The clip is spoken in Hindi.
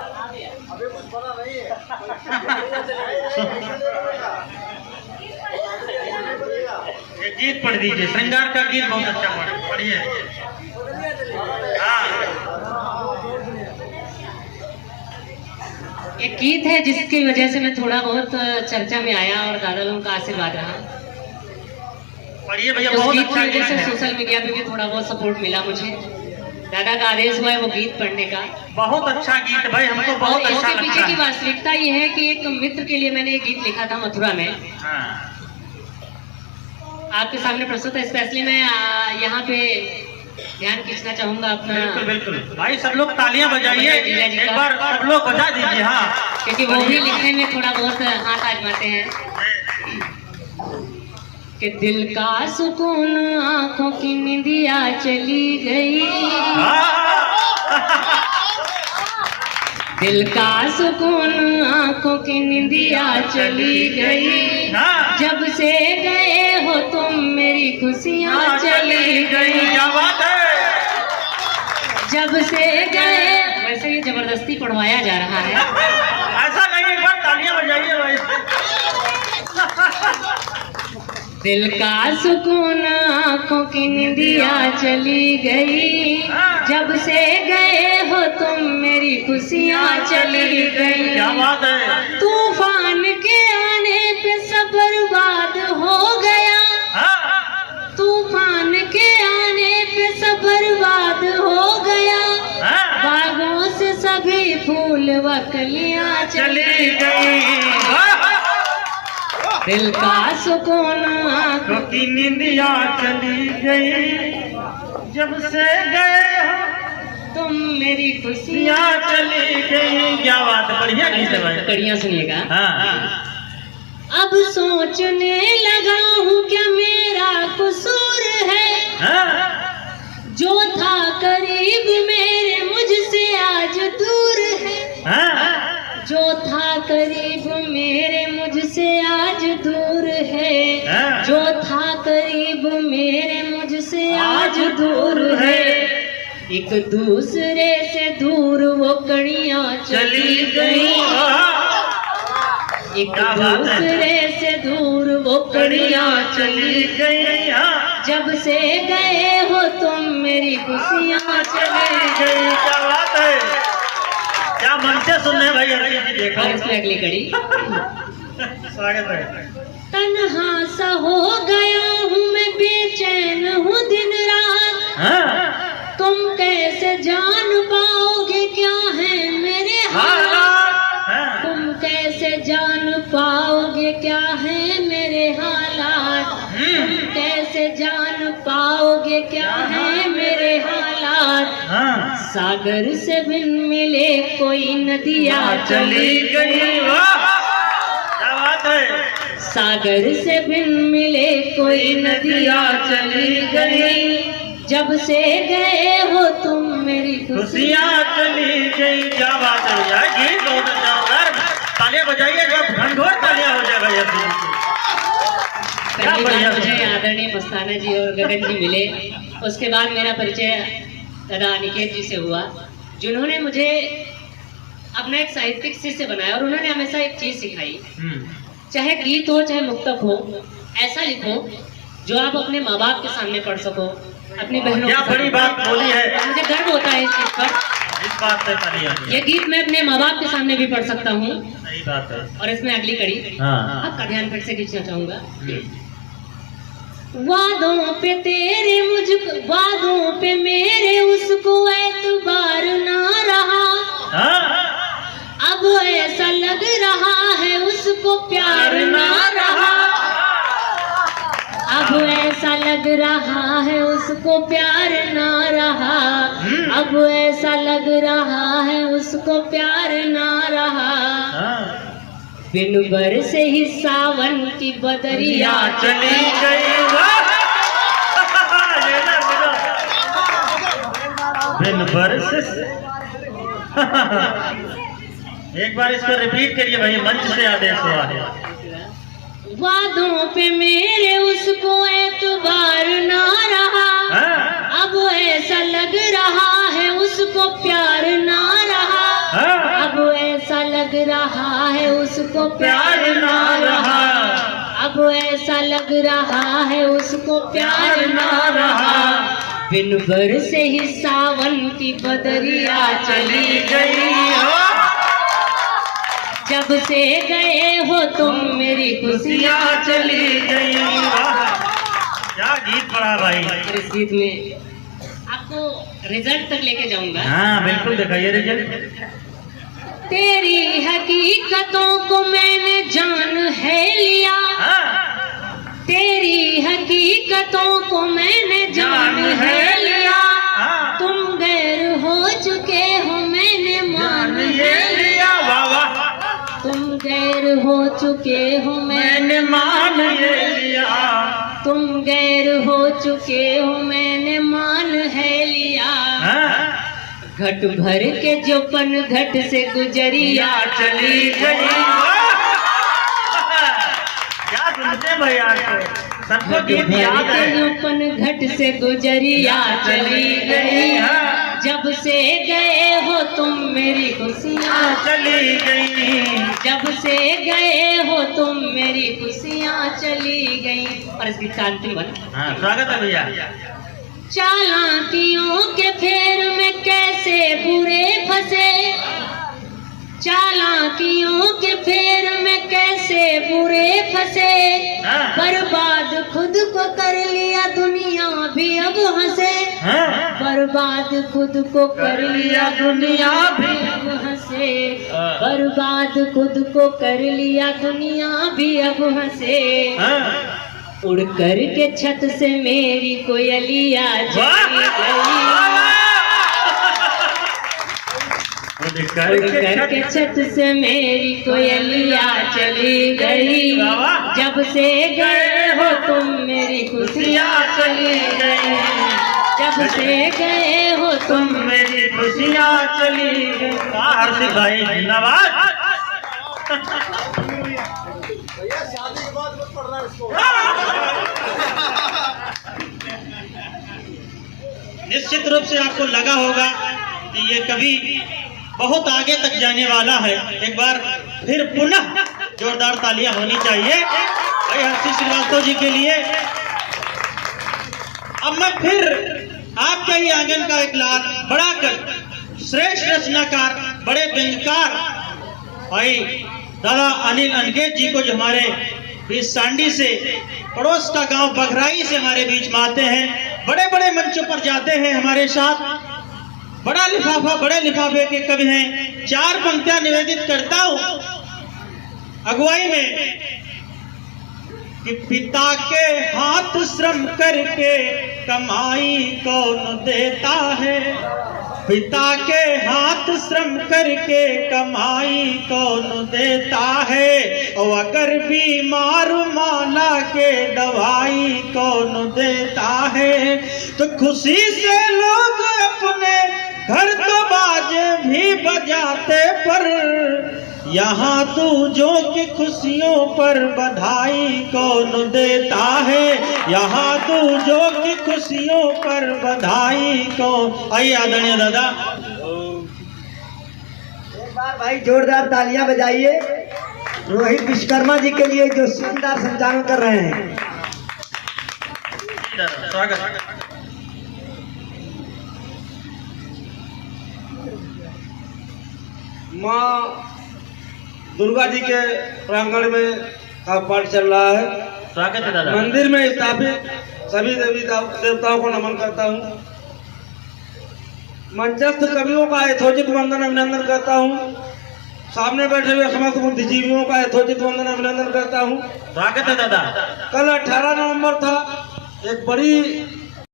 अभी कुछ बना नहीं है। ये गीत पढ़ दीजिए, श्रृंगार का गीत बहुत अच्छा पढ़िए। एक गीत है जिसकी वजह से मैं थोड़ा बहुत चर्चा में आया और दादा लोगों का आशीर्वाद रहा। पढ़िए भैया, उस बहुत गीत की अच्छा वजह गीत से है। सोशल मीडिया पे भी थोड़ा बहुत सपोर्ट मिला मुझे। दादा का आदेश हुआ है वो गीत पढ़ने का। बहुत अच्छा गीत है भाई, हमको और बहुत अच्छा इसके पीछे लगता की है। वास्तविकता ये है कि एक मित्र के लिए मैंने एक गीत लिखा था मथुरा में, हाँ। आपके सामने प्रस्तुत है। स्पेशली मैं यहाँ पे ध्यान खींचना चाहूंगा अपना, बिल्कुल बिल्कुल भाई, सब लोग तालियां बजाइए, जिला जी एक का। बार सब लोग बजा दीजिए। हाँ, क्योंकि वो भी लिखने में थोड़ा बहुत हाथ आजमाते हैं। कि दिल का सुकून आंखों की निंदिया चली गई, दिल का सुकून आंखों की निंदिया चली गई, जब से गए हो तुम मेरी खुशियाँ चली गई, क्या बात है। जब से गए। वैसे ये जबरदस्ती पढ़वाया जा रहा है। ऐसा नहीं, एक बार तालियां बजाइए भाई। दिल का सुकून आंखों की निंदिया चली गई, जब से गए हो तुम मेरी खुशियाँ चली गई। क्या बात है। तूफान के आने पे सब बर्बाद हो गया, तूफान के आने पे सब बर्बाद हो गया, बागों से सभी फूल व कलियाँ चली गई, दिल का सुकून आंखों की निंदिया चली गई, जब से गए हो तुम मेरी खुशियाँ खुशियाँ चली गई। क्या बात है, बढ़िया गीत है भाई। कड़ियाँ सुनिएगा। हाँ। अब सोचने लगा हूँ क्या मेरा कसूर है, जो था करीब मेरे मुझसे आज दूर है, जो था करीब मेरे मुझसे आज दूर है, जो था करीब मेरे मुझसे आज दूर है, एक दूसरे से दूर वो कड़ियाँ चली गई, एक दूसरे से दूर वो कड़ियाँ चली गई, जब से गए हो तुम मेरी खुशियाँ चली गई। क्या बात है, क्या मन से सुनने भाई। अरे देखो, और इसमें अगली कड़ी। स्वागत है। तन्हा सा हो गया हूँ मैं, बेचैन हूँ दिन रात, तुम कैसे जान पाओगे क्या है मेरे हालात, तुम कैसे जान पाओगे क्या है मेरे हालात, तुम कैसे जान पाओगे क्या है मेरे हालात, सागर से बिन मिले कोई नदियाँ चली गई, क्या बात है। सागर से बिन मिले कोई नदियाँ चली गई, जब से गए हो तुम मेरी खुशियाँ चली गई। क्या बात है भैया, गीत बहुत अच्छा होगा। तालियां बजाइए, जब घंघोर तालियां हो जाए भैया। पहली बार मुझे आदरणीय मस्ताना जी और गगन जी मिले, उसके बाद मेरा परिचय दादा अनिकेत जी से हुआ, जिन्होंने मुझे अपना एक साहित्यिक शिष्य बनाया। और उन्होंने हमेशा एक चीज सिखाई, चाहे गीत हो चाहे मुक्तक हो, ऐसा लिखो जो आप अपने माँ बाप के सामने पढ़ सको, अपनी बहनों क्या के बड़ी बात बोली है। मुझे गर्व होता है इस चीज पर। इस बात से तालियां। ये गीत मैं अपने माँ बाप के सामने भी पढ़ सकता हूँ। सही बात है। और इसमें अगली कड़ी आपका ध्यान फिर से खींचना चाहूंगा। वादों पे तेरे मुझको, वादों पे मेरे उसको एतबार ना रहा, अब ऐसा लग रहा है उसको प्यार ना रहा, अब ऐसा लग रहा है उसको प्यार ना रहा, अब ऐसा लग रहा है उसको प्यार ना रहा, बिन बर से ही सावन की बदरिया चली गई, बिन बरस। एक बार इसको रिपीट करिए भाई, मंच से आदेश हुआ है। वादों पे मेरे उसको एतबार ना रहा, अब ऐसा लग रहा है उसको प्यार ना रहा, अब ऐसा लग रहा है उसको प्यार ना रहा। बिन बरसे ही सावन की बदरिया चली गई हो। जब से गए हो तुम मेरी खुशियाँ चली गई। क्या गीत पढ़ा भाई। इस गीत में आपको रिजल्ट तक लेके जाऊंगा। हाँ बिल्कुल, दिखाइए रिजल्ट। तेरी हकीकतों को मैंने जान है लिया। तेरी हकीकतों को मैंने जान है लिया। तुम गैर हो चुके हो मैंने मान है लिया। तुम गैर हो चुके हो मैंने मान है लिया। तुम गैर हो चुके हो मैंने मान है लिया। घट भर के जो पन घट से गुजरिया चली गई। क्या सुनते भाई आपको, सबको गीत याद है। जो पन घट से गुजरिया चली गई। जब से गए हो तुम मेरी खुशियाँ चली गई। जब से गए हो तुम मेरी खुशियाँ चली गई। और इसकी शांति बन। हाँ स्वागत है भैया। चालाकियों के फेर में कैसे बुरे फंसे। चालाकियों के फेर में कैसे बुरे फंसे। बर्बाद खुद को कर लिया दुनिया भी अब हंसे। बर्बाद खुद को कर लिया दुनिया भी अब हंसे। बर्बाद खुद को कर लिया दुनिया भी अब हंसे। उड़ कर के छत से मेरी कोयलिया चली गई। उड़ कर के छत से मेरी कोयलिया चली गई। जब से गए हो तुम मेरी खुशियाँ चली गई। जब से गए हो तुम मेरी खुशियाँ चली गई। हर्षित भाई जिंदाबाद। भैया शादी के बाद मत पढ़ना इसको। निश्चित रूप से आपको लगा होगा कि ये कभी बहुत आगे तक जाने वाला है। एक बार फिर पुनः जोरदार तालियां होनी चाहिए भाई हर्षित श्रीवास्तव जी के लिए। अब मैं फिर आपके ही आंगन का एक लाल बढ़ाकर श्रेष्ठ रचनाकार, बड़े व्यंग्यकार भाई दादा अनिल अनगेत जी को, जो हमारे बीच सांडी से पड़ोस का गांव बघराई से हमारे बीच में आते हैं, बड़े बड़े मंचों पर जाते हैं हमारे साथ। बड़ा लिफाफा, बड़े लिफाफे के कवि हैं। 4 पंक्तियां निवेदित करता हूं अगुवाई में कि पिता के हाथ श्रम करके कमाई कौन देता है। पिता के हाथ श्रम करके कमाई कौन देता है। और अगर बीमार माला के दवाई कौन देता है। तो खुशी से लोग अपने घर तो बाजे भी बजाते, पर यहाँ दूजों की खुशियों पर बधाई कौन देता है। यहाँ दूजों की खुशियों पर बधाई कौन। आइए आदरणीय दादा एक बार भाई जोरदार तालियां बजाइए रोहित विश्वकर्मा जी के लिए जो शानदार संचालन कर रहे हैं। स्वागत। माँ दुर्गा जी के प्रांगण में का पाठ चल रहा है। स्वागत है दादा। मंदिर में स्थापित सभी देवी देवताओं को नमन करता हूँ। मंचस्थ कवियों का यथोचित वंदन अभिनंदन करता हूँ। सामने बैठे हुए समस्त बुद्धिजीवियों का यथोचित वंदन अभिनंदन करता हूँ। स्वागत है दादा। कल 18 नवंबर था। एक बड़ी